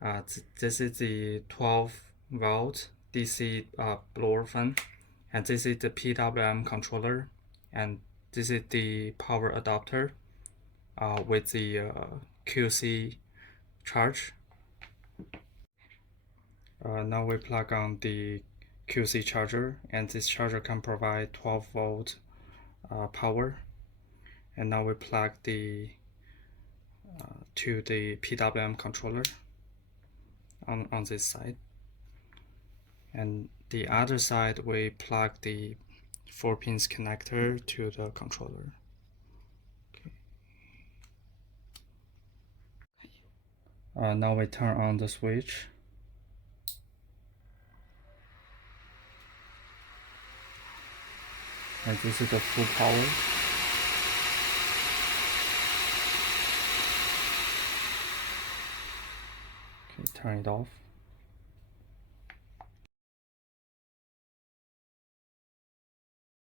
This is the 12-volt DC blower fan, and this is the PWM controller, and this is the power adapter with the QC charge. Now we plug on the QC charger, and this charger can provide 12-volt power. And now we plug the to the PWM controller on this side, and the other side we plug the 4-pins connector to the controller. Now we turn on the switch. And this is the full power. Okay, turn it off.